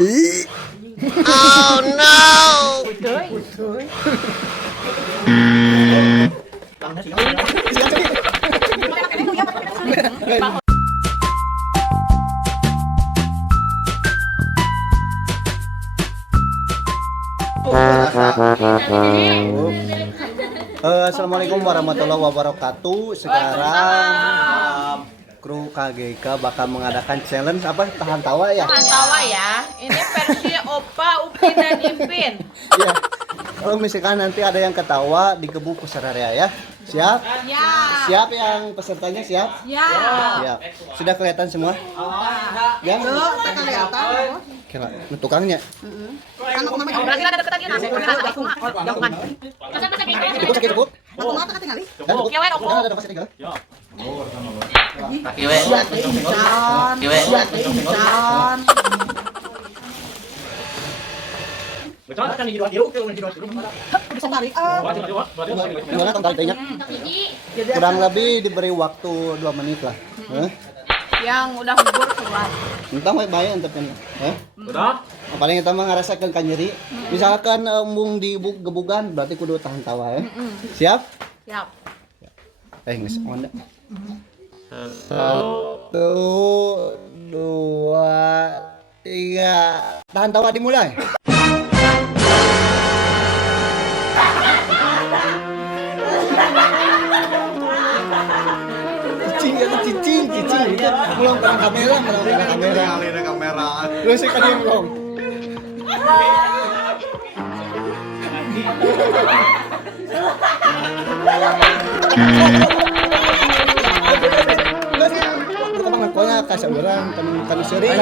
Oh no. Assalamualaikum warahmatullahi wabarakatuh. Sekarang kru KGK bakal mengadakan challenge apa? Tahan tawa ya? Tahan tawa ya. Ini versi Opa, Upin dan Ipin. Iya. Kalau misalkan nanti ada yang ketawa digebuk peserta ya. Siap? Ya. Siap yang pesertanya siap? Ya. Siap. Sudah kelihatan semua? Ya. Tak kelihatan. Kira tukangnya. Berarti ada deketan dia nasi. Jangan. Cukup sakit cukup? Aku mau tak tinggali. Ya weh rokok. Ada pasir tinggal. Kiwe. Kiwe. Gimana tong talinya? Kurang lebih diberi waktu 2 menit lah. Yang udah gugur keluar. Entah baik untuk kan. Udah? Paling kita mah ngerasakeun ka nyeri. Misalkan embung di gebugan berarti kudu tahan tawa ya. Siap? Siap. Geus onda. 1 2 3. Tahan tawa dimulai. Cicing. Belum kena kamera. Lu sih kan yang belum. Pokoknya kasih orang kan sering.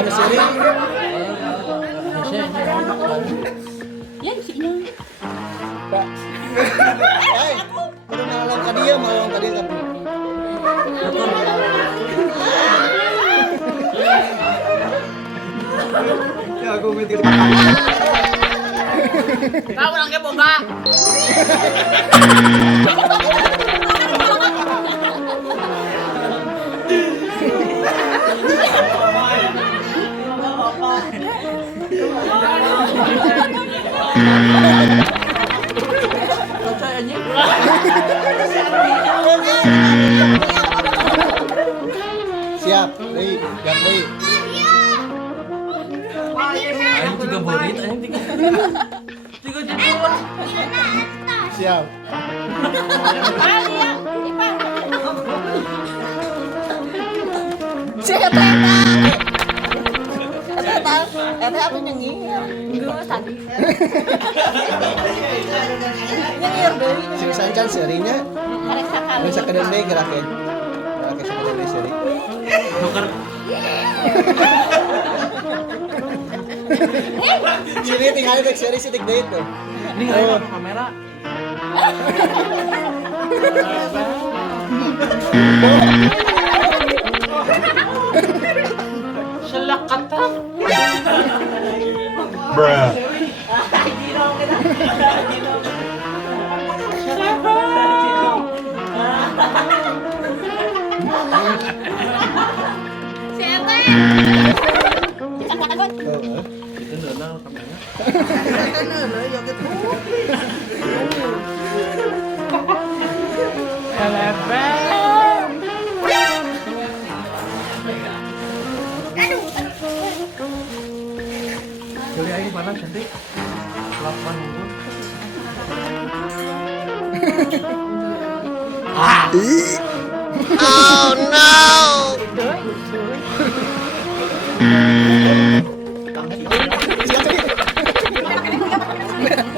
Ya sini. Hei, kalau malam ka dia kan. Ya aku ngetir makan. Kau orang ge boga. Siap, baik, siap baik. Ayo 3 borit, ayo 3. 3 jemput. Siap. Eta aku nyengir. Geus tadi. Sing sancan serinya. Bisa ke dende gerakin. Gerakin sama dende seri. Nuker. Sini tinggal dek seri sidik deui tuh. Ini enggak ada kamera. Selak kata. Bruh. Itu dona kamera. Jadi aing panas cantik. 8 unggul. Oh no.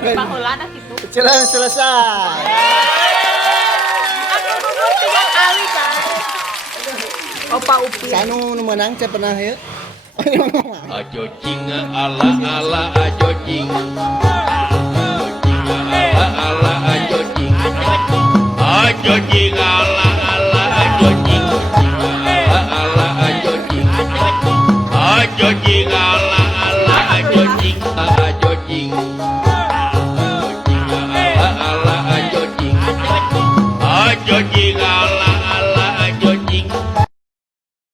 Baheula dah kitu. Challenge selesai. Aku gugur 3 kali, guys. Opa Upin. Sanu nu menang teh pernah ya. Ajo cing ala ajo cing. Ajo cing ala ajo cing. Ajo cing ala